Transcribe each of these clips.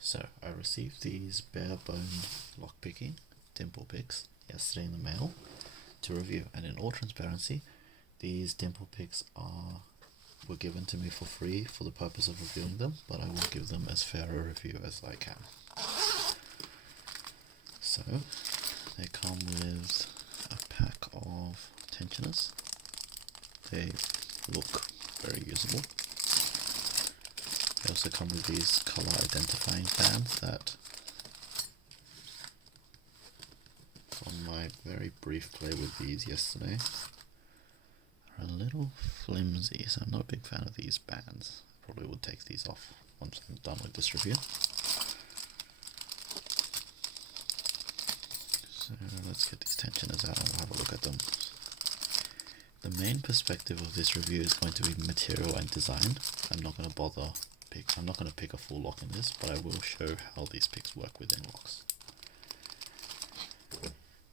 So I received these bare bone lockpicking Dimple picks yesterday in the mail to review, and in all transparency, these Dimple picks were given to me for free for the purpose of reviewing them, but I will give them as fair a review as I can. So they come with a pack of tensioners. They look very usable. They also come with these color identifying bands that, from my very brief play with these yesterday, are a little flimsy, so I'm not a big fan of these bands. I probably would take these off once I'm done with this review. So let's get these tensioners out and we'll have a look at them. The main perspective of this review is going to be material and design. I'm not going to pick a full lock in this, but I will show how these picks work within locks.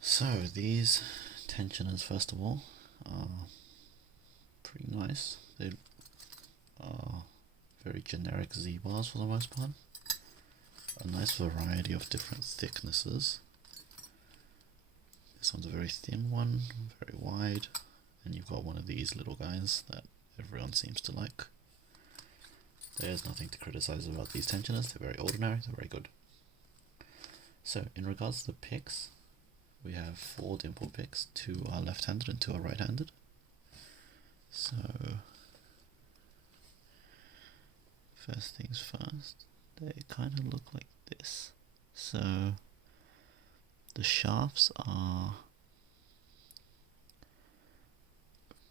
So these tensioners, first of all, are pretty nice. They are very generic Z-bars for the most part. A nice variety of different thicknesses. This one's a very thin one, very wide, and you've got one of these little guys that everyone seems to like. There's nothing to criticize about these tensioners. They're very ordinary, they're very good. So in regards to the picks, we have 4 Dimple picks. 2 are left-handed and 2 are right-handed. So first things first, they kind of look like this. So the shafts are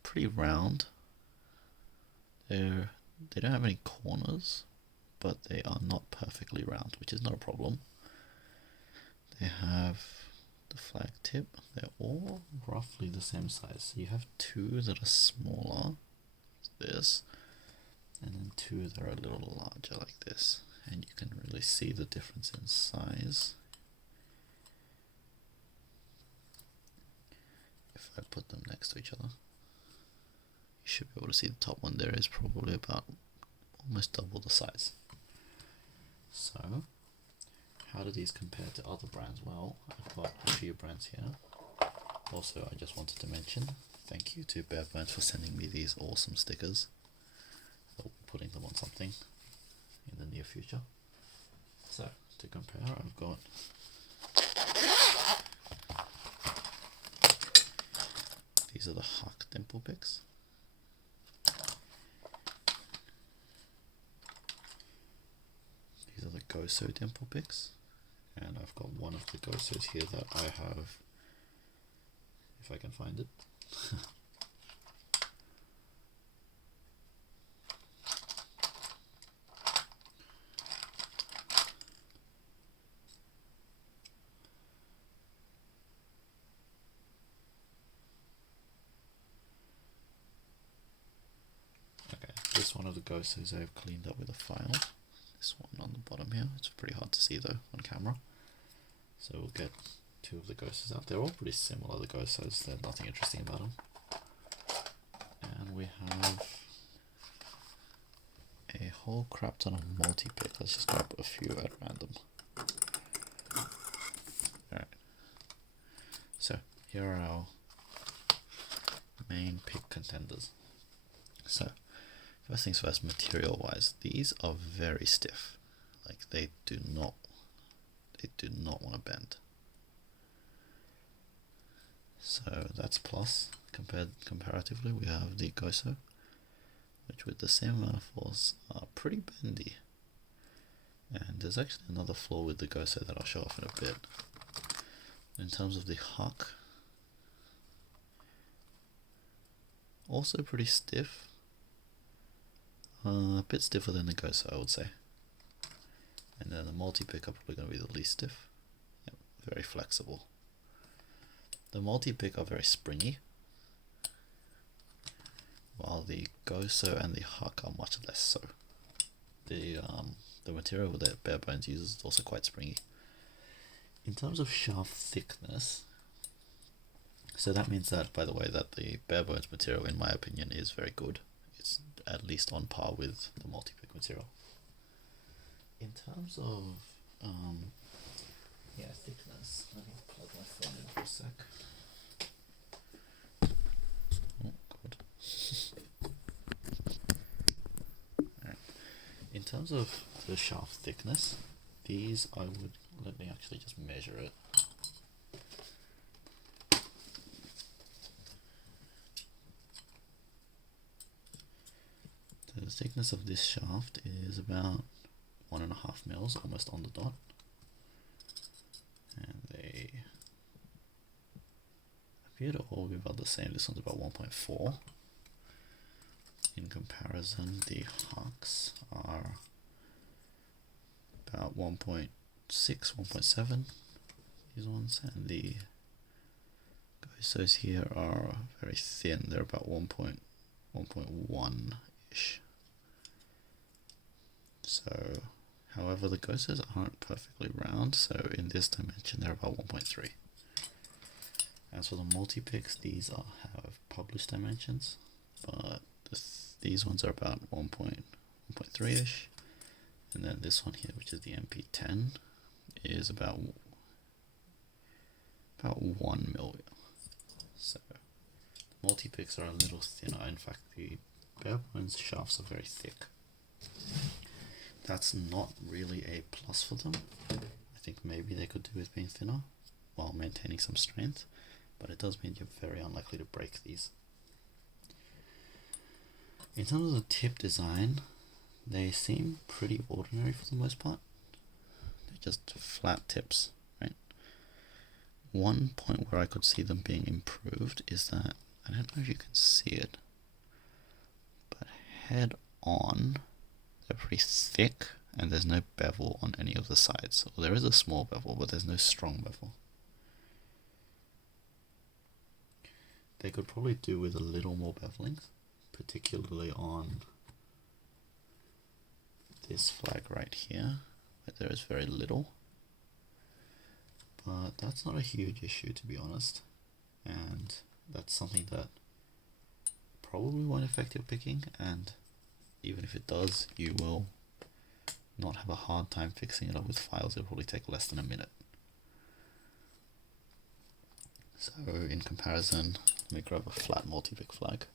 pretty round. They don't have any corners, but they are not perfectly round, which is not a problem. They have the flag tip. They're all roughly the same size. So you have 2 that are smaller, this, and then 2 that are a little larger like this. And you can really see the difference in size if I put them next to each other. You should be able to see the top one there is probably about almost double the size. So, how do these compare to other brands? Well, I've got a few brands here. Also, I just wanted to mention, thank you to Bare Bones for sending me these awesome stickers. I'll be putting them on something in the near future. So, to compare, I've got these are the Huck Dimple picks. These are the Goso Dimple picks, and I've got one of the Gosos here that I have, if I can find it. Okay, this one of the Gosos I've cleaned up with a file. This one on the bottom here, it's pretty hard to see though on camera. So we'll get 2 of the Gosos out. They're all pretty similar, the Gosos, there's nothing interesting about them. And we have a whole crap ton of multi-pick. Let's just grab a few at random. Alright, so here are our main pick contenders. So first things first, material wise, these are very stiff. Like they do not want to bend. So that's plus. Comparatively, we have the Goso, which with the same amount of force are pretty bendy. And there's actually another flaw with the Goso that I'll show off in a bit. In terms of the Huck, also pretty stiff. A bit stiffer than the Goso, I would say. And then the multi-pick are probably going to be the least stiff. Yep, very flexible. The multi-pick are very springy, while the Goso and the Huck are much less so. The material that Bare Bones uses is also quite springy. In terms of shaft thickness, so that means that, by the way, that the Bare Bones material, in my opinion, is very good. It's at least on par with the multi-pick material. In terms of thickness, I need to plug my phone in for a sec. Oh god. Right. In terms of the shaft thickness, these let me actually just measure it. The thickness of this shaft is about 1.5 mils, almost on the dot. And they appear to all be about the same. This one's about 1.4. In comparison, the hooks are about 1.6, 1.7, these ones, and the gosos here are very thin. They're about 1.1-ish. So, however, the gosos aren't perfectly round, so in this dimension they're about 1.3. As for the multi-picks, these have published dimensions, but these ones are about 1.3-ish, and then this one here, which is the MP10, is about 1 mil. So multi-picks are a little thinner. In fact, the bare bones shafts are very thick. That's not really a plus for them. I think maybe they could do with being thinner while maintaining some strength, but it does mean you're very unlikely to break these. In terms of the tip design, they seem pretty ordinary for the most part. They're just flat tips, right? One point where I could see them being improved is that, I don't know if you can see it, but head on, they're pretty thick, and there's no bevel on any of the sides. Well, there is a small bevel, but there's no strong bevel. They could probably do with a little more beveling, particularly on this flag right here, where there is very little. But that's not a huge issue, to be honest, and that's something that probably won't affect your picking, and even if it does, you will not have a hard time fixing it up with files. It'll probably take less than a minute. So in comparison, let me grab a flat multi-pick flag.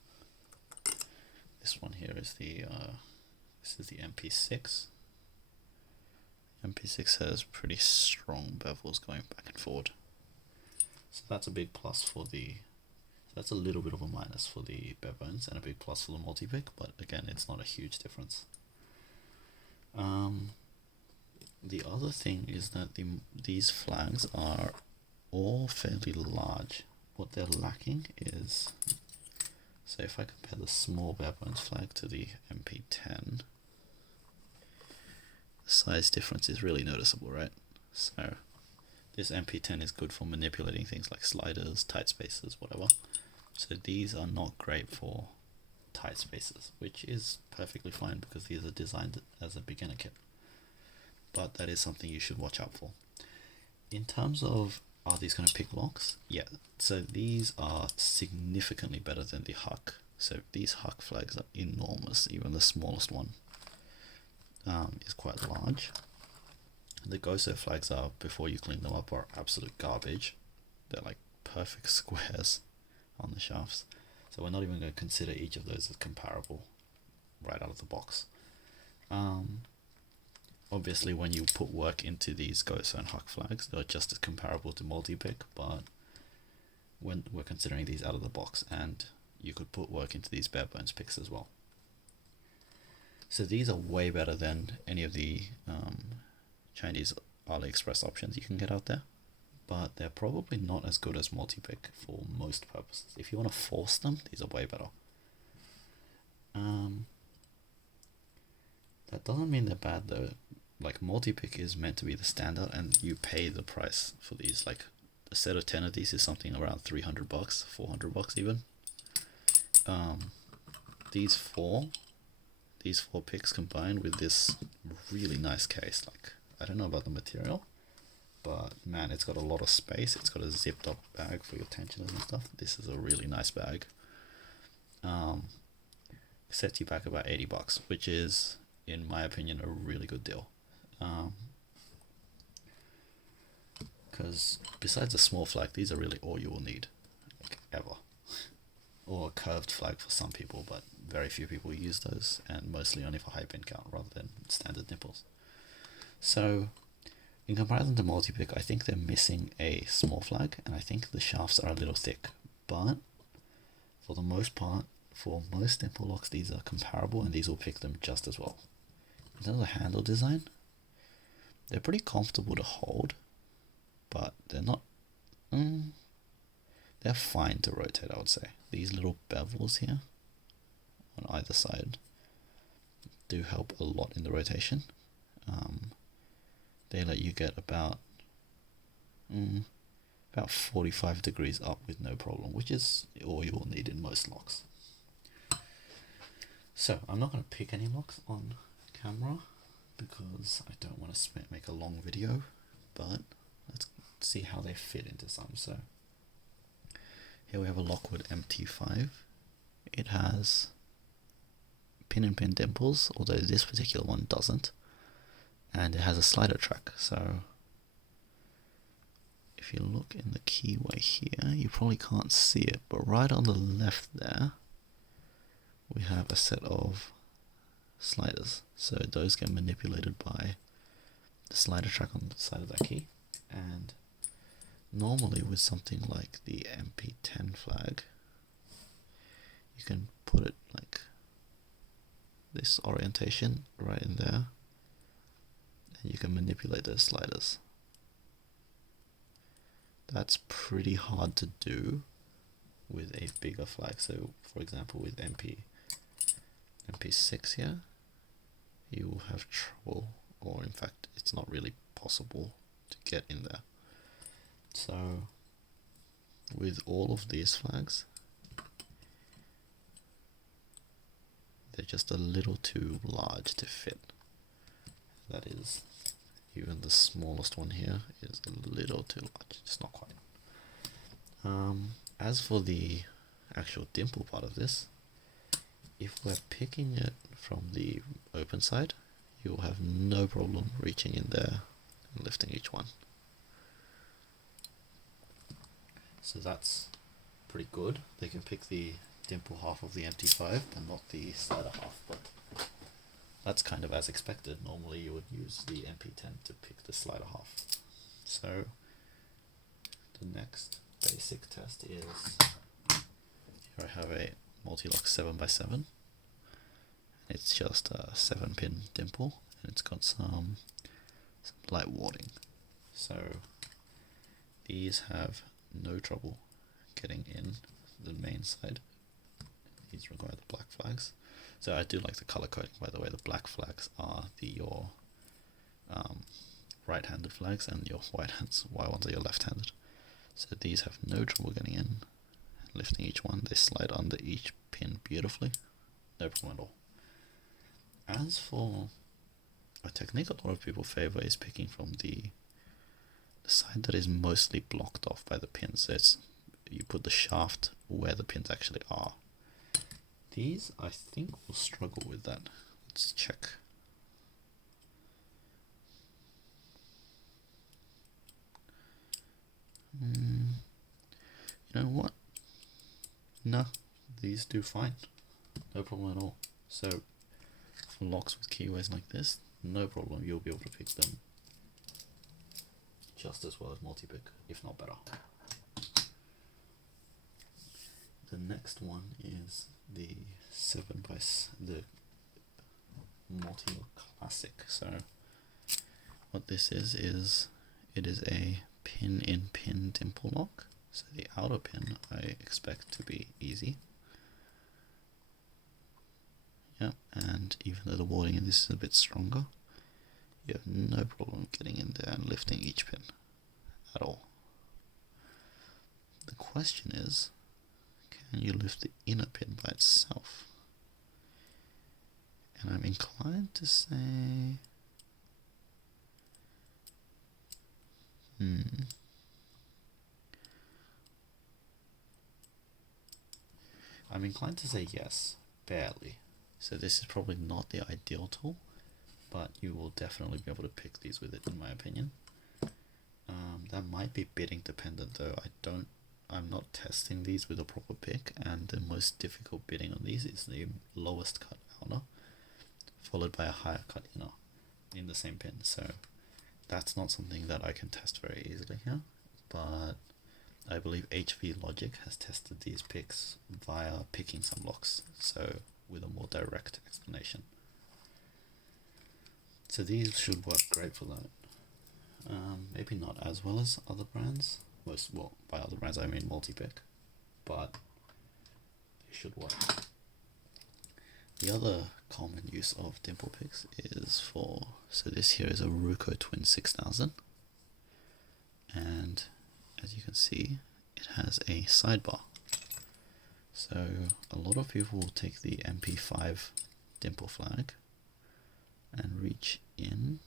This one here is the MP6. MP6 has pretty strong bevels going back and forward. So that's a big plus for that's a little bit of a minus for the bare bones and a big plus for the multi-pick, but again, it's not a huge difference. The other thing is that these flags are all fairly large. What they're lacking is, so if I compare the small bare bones flag to the MP10, the size difference is really noticeable, right? So this MP10 is good for manipulating things like sliders, tight spaces, whatever. So these are not great for tight spaces, which is perfectly fine because these are designed as a beginner kit. But that is something you should watch out for. In terms of, are these going to pick locks? Yeah, so these are significantly better than the Huck. So these Huck flags are enormous. Even the smallest one is quite large. The Goso flags are, before you clean them up, are absolute garbage. They're like perfect squares on the shafts. So we're not even going to consider each of those as comparable right out of the box. Obviously, when you put work into these Goso and Huck flags, they're just as comparable to multi-pick, but when we're considering these out of the box, and you could put work into these bare bones picks as well. So these are way better than any of the Chinese AliExpress options you can get out there, but they're probably not as good as multi-pick for most purposes. If you want to force them, these are way better. That doesn't mean they're bad though. Like, multi-pick is meant to be the standard, and you pay the price for these. Like, a set of 10 of these is something around $300, $400 even. These four picks combined with this really nice case. Like, I don't know about the material, but man, it's got a lot of space. It's got a zipped up bag for your tensioners and stuff. This is a really nice bag. Sets you back about $80, which is, in my opinion, a really good deal. Because besides a small flag, these are really all you will need, like, ever. Or a curved flag for some people, but very few people use those, and mostly only for high pin count rather than standard dimples. So in comparison to multipick, I think they're missing a small flag, and I think the shafts are a little thick, but for the most part, for most dimple locks, these are comparable, and these will pick them just as well. In terms of handle design, they're pretty comfortable to hold, but they're not, they're fine to rotate, I would say. These little bevels here on either side do help a lot in the rotation. They let you get about 45 degrees up with no problem, which is all you will need in most locks. So I'm not going to pick any locks on camera because I don't want to make a long video, but let's see how they fit into some. So here we have a Lockwood MT5. It has pin and pin dimples, although this particular one doesn't, and it has a slider track. So if you look in the keyway here, you probably can't see it, but right on the left there we have a set of sliders. So those get manipulated by the slider track on the side of that key, and normally with something like the MP10 flag, you can put it like this orientation right in there, and you can manipulate those sliders. That's pretty hard to do with a bigger flag. So for example with MP6 here, you will have trouble, or in fact it's not really possible to get in there. So with all of these flags, they're just a little too large to fit. That is, even the smallest one here is a little too large, just not quite. As for the actual dimple part of this, if we're picking it from the open side, you'll have no problem reaching in there and lifting each one. So that's pretty good. They can pick the dimple half of the MT5 but not the slider half, but that's kind of as expected. Normally you would use the MP10 to pick the slider half. So the next basic test is, here I have a multi-lock 7x7. It's just a 7-pin dimple, and it's got some light warding. So these have no trouble getting in the main side. These require the black flags. So I do like the color coding, by the way. The black flags are your right-handed flags, and your white ones are your left-handed. So these have no trouble getting in and lifting each one. They slide under each pin beautifully. No problem at all. As for a technique a lot of people favor is picking from the side that is mostly blocked off by the pins. So you put the shaft where the pins actually are. These, I think, will struggle with that. Let's check. You know what? No, these do fine. No problem at all. So for locks with keyways like this, no problem. You'll be able to pick them just as well as multi-pick, if not better. The next one is the the multi-lock classic. So what this is it is a pin-in-pin dimple lock. So the outer pin I expect to be easy. Yep, and even though the warding in this is a bit stronger, you have no problem getting in there and lifting each pin at all. The question is, can you lift the inner pin by itself? And I'm inclined to say, I'm inclined to say yes, barely. So this is probably not the ideal tool, but you will definitely be able to pick these with it, in my opinion. That might be bidding dependent though. I'm not testing these with a proper pick, and the most difficult bidding on these is the lowest cut outer, followed by a higher cut inner in the same pin. So that's not something that I can test very easily here, but I believe HV Logic has tested these picks via picking some locks, so with a more direct explanation. So these should work great for that. Maybe not as well as other brands. Well, by other brands I mean multipick, but they should work. The other common use of Dimple picks is so this here is a Ruko Twin 6000, and as you can see, it has a sidebar. So a lot of people will take the MP5 Dimple flag and reach in.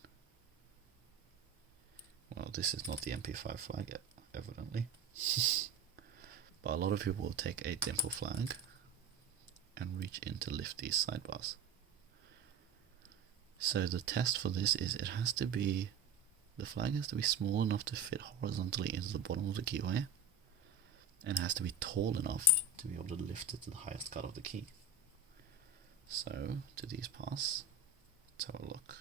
Well, this is not the MP5 flag, evidently. But a lot of people will take a Dimple flag and reach in to lift these sidebars. So the test for this is the flag has to be small enough to fit horizontally into the bottom of the keyway, and has to be tall enough to be able to lift it to the highest cut of the key. So, do these pass? Let's have a look.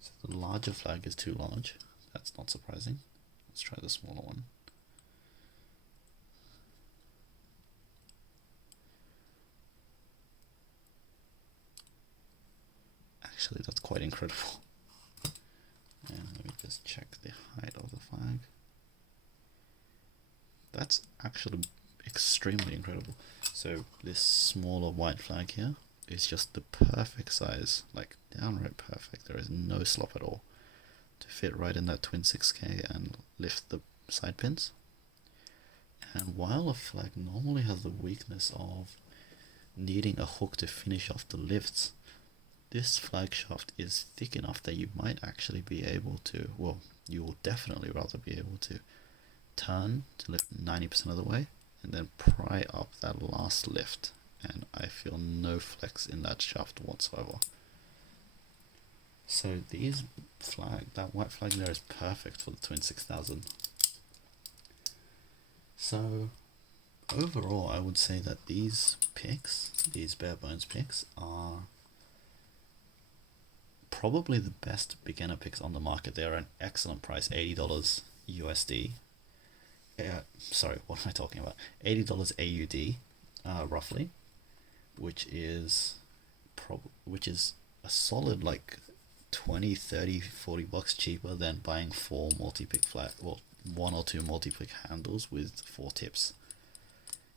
So the larger flag is too large. That's not surprising. Let's try the smaller one. Actually, that's quite incredible. And let me just check the height of the flag. That's actually extremely incredible. So this smaller white flag here is just the perfect size, like downright perfect. There is no slop at all to fit right in that twin 6K and lift the side pins. And while a flag normally has the weakness of needing a hook to finish off the lifts, this flag shaft is thick enough that you might actually be able to, well, you will definitely rather be able to turn to lift 90% of the way and then pry up that last lift, and I feel no flex in that shaft whatsoever. So that white flag there is perfect for the Twin 6000. So overall I would say that these picks, these bare bones picks, are probably the best beginner picks on the market. They are an excellent price, $80 USD. Sorry, what am I talking about? $80 AUD, roughly, which is a solid like 20, 30, 40 bucks cheaper than buying 4 multi-pick one or two multi-pick handles with 4 tips.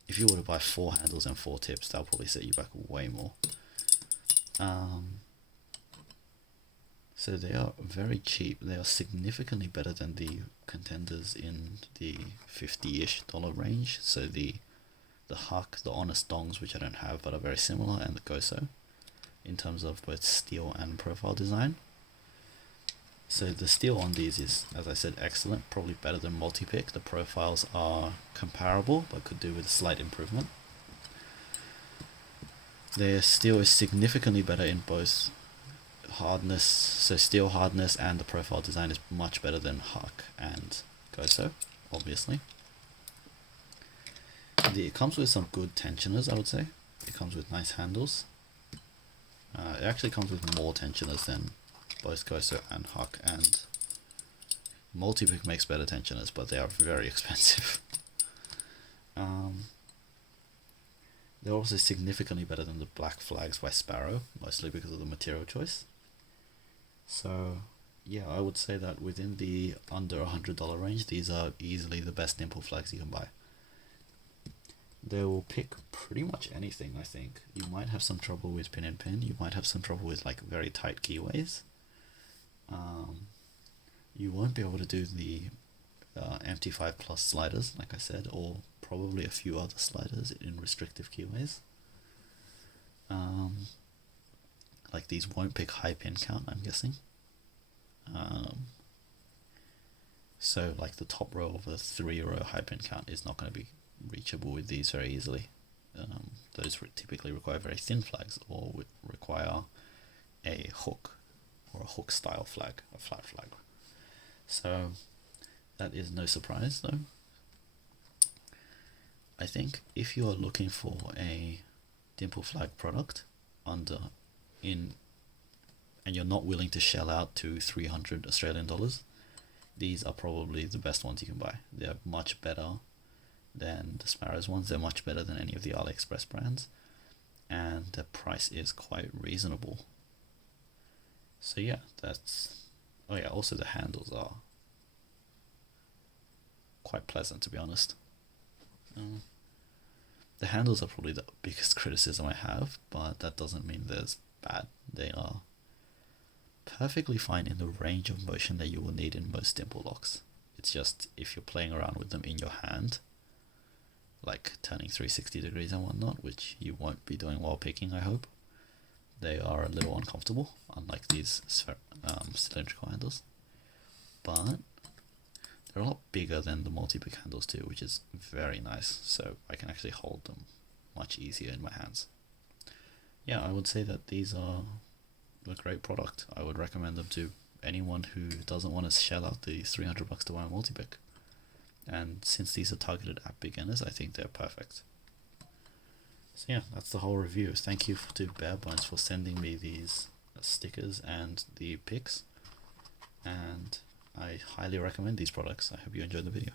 If you were to buy 4 handles and 4 tips, that'll probably set you back way more. So they are very cheap. They are significantly better than the contenders in the $50-ish range. So the Huck, the Honest Dongs, which I don't have but are very similar, and the Goso, in terms of both steel and profile design. So the steel on these is, as I said, excellent, probably better than multi-pick. The profiles are comparable but could do with a slight improvement. Their steel is significantly better in both hardness, so steel hardness, and the profile design is much better than Huck and Goso, obviously. It comes with some good tensioners, I would say. It comes with nice handles. It actually comes with more tensioners than both Goso and Huck, and multi-pick makes better tensioners, but they are very expensive. They're also significantly better than the black flags by Sparrow, mostly because of the material choice. So yeah, I would say that within the under $100 range, these are easily the best Dimple flags you can buy. They will pick pretty much anything, I think. You might have some trouble with pin and pin. You might have some trouble with like very tight keyways. You won't be able to do the MT5 plus sliders, like I said, or probably a few other sliders in restrictive keyways. Like these won't pick high pin count, I'm guessing. So like the top row of a 3-row high pin count is not going to be reachable with these very easily. The those typically require very thin flags or would require a hook or a hook style flag, a flat flag. So that is no surprise though. I think if you are looking for a Dimple flag product and you're not willing to shell out to 300 Australian dollars, these are probably the best ones you can buy. They're much better than the Sparrows ones. They're much better than any of the AliExpress brands, and the price is quite reasonable. So yeah, that's... Oh yeah, also the handles are quite pleasant, to be honest. The handles are probably the biggest criticism I have, but that doesn't mean they're bad. They are perfectly fine in the range of motion that you will need in most Dimple locks. It's just if you're playing around with them in your hand, like turning 360 degrees and whatnot, which you won't be doing while picking, I hope, they are a little uncomfortable, unlike these cylindrical handles. But they're a lot bigger than the multi-pick handles too, which is very nice, so I can actually hold them much easier in my hands. Yeah, I would say that these are a great product. I would recommend them to anyone who doesn't want to shell out the $300 to buy a multi-pick. And since these are targeted at beginners, I think they're perfect. So yeah, that's the whole review. Thank you to Barebones for sending me these stickers and the picks, and I highly recommend these products. I hope you enjoyed the video.